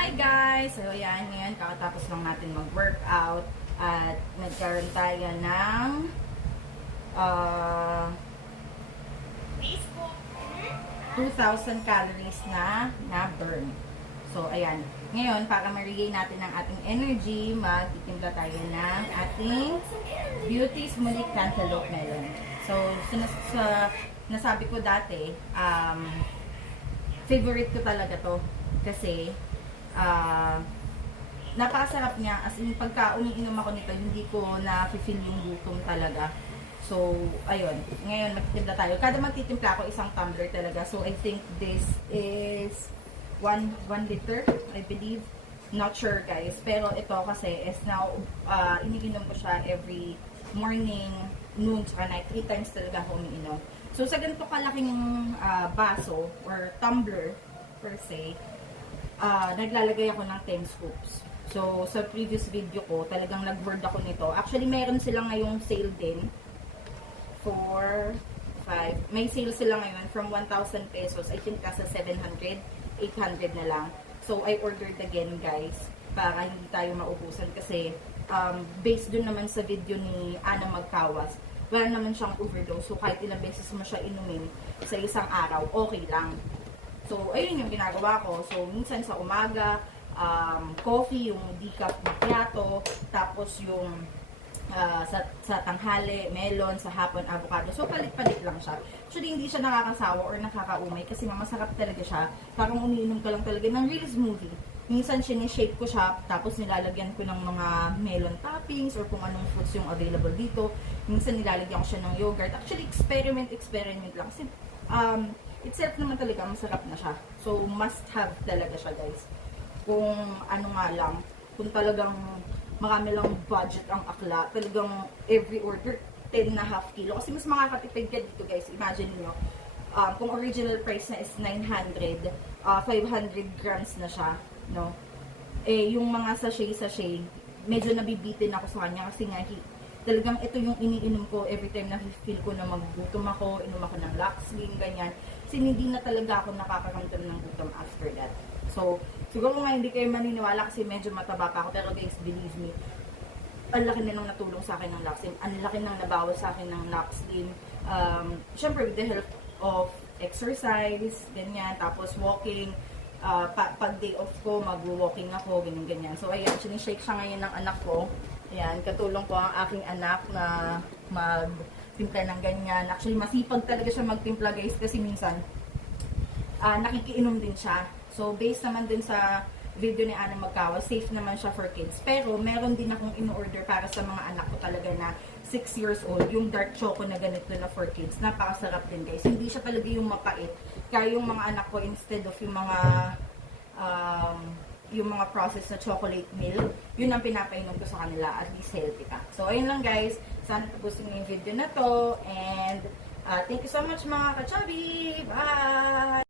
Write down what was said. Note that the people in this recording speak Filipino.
Hi guys! So ayan, ngayon kakatapos lang natin mag-workout at nagkaroon tayo ng uh, 2,000 calories na burn. So ayan, ngayon para ma-regain natin ang ating energy, magtitimpla tayo ng ating Beauty Smoothie Cantaloupe Melon. So nasabi ko dati, favorite ko talaga to kasi napakasarap niya, as in pagka umiinom ako nito hindi ko na-feel yung gutom talaga. So ayun, ngayon magtitimpla tayo, kada magtitimpla ako isang tumbler talaga. So I think this is 1 liter, I believe, not sure guys, pero ito kasi is now iniinom ko siya every morning, noon, tsaka night, 3 times talaga ako umiinom. So sa ganito kalaking baso or tumbler per se, naglalagay ako ng 10 scoops. So, sa previous video ko, talagang nag-board ako nito. Actually, meron sila ngayong sale din. 4, 5. May sale sila ngayon from 1,000 pesos. I think nasa 700, 800 na lang. So, I ordered again, guys, para hindi tayo maubusan. Kasi, based dun naman sa video ni Ana Magkawas, wala naman siyang overdose. So, kahit ilang beses mo siya inumin sa isang araw, okay lang. So, ayun yung ginagawa ko. So, minsan sa umaga, coffee, yung decaf macchiato, tapos yung sa tanghali, melon, sa hapon, avocado. So, palit-palit lang siya. Actually, hindi siya nakakasawa or nakakaumay kasi masarap talaga siya. Parang umiinom ka lang talaga ng real smoothie. Minsan, sinishake ko siya, tapos nilalagyan ko ng mga melon toppings or kung anong fruits yung available dito. Minsan, nilalagyan ko siya ng yogurt. Actually, experiment lang. Kasi, itself naman talaga, masarap na siya. So, must have talaga siya, guys. Kung ano nga lang, kung talagang marami lang budget ang akla, talagang every order, 10.5 kilo. Kasi mas makakatipid ka dito, guys. Imagine nyo, kung original price na is 900, 500 grams na siya, no? Eh, yung mga sachet, medyo nabibitin ako sa kanya kasi nga, talagang ito yung iniinom ko every time na feel ko na magugutom ako, inom ako ng Laxlin, ganyan. Kasi hindi na talaga ako nakakaramdam ng gutom after that. So, siguro nga hindi kayo maniniwala kasi medyo mataba pa ako. Pero guys, believe me, ang laki na nang natulong sa akin ng Laxlin. Ang laki nang nabawas sa akin ng Laxlin. Syempre, with the help of exercise, ganyan. Tapos walking. Pag day off ko, mag-walking ako, ganyan. So, ayan, sinishake siya ngayon ng anak ko. Ayan, katulong ko ang aking anak na magtimpla ng ganyan. Actually, masipag talaga siya magtimpla, guys, kasi minsan nakikiinom din siya. So, based naman din sa video ni Ana Magkawas, safe naman siya for kids. Pero, meron din akong in-order para sa mga anak ko talaga na 6 years old. Yung dark choco na ganito na for kids. Napakasarap din, guys. Hindi siya talaga yung mapait. Kaya yung mga anak ko, instead of yung mga processed na chocolate milk, yun ang pinapainom ko sa kanila, at least healthy pa. So, ayun lang guys. Sana tapusin mo yung video na to. And, thank you so much mga ka-chubby! Bye!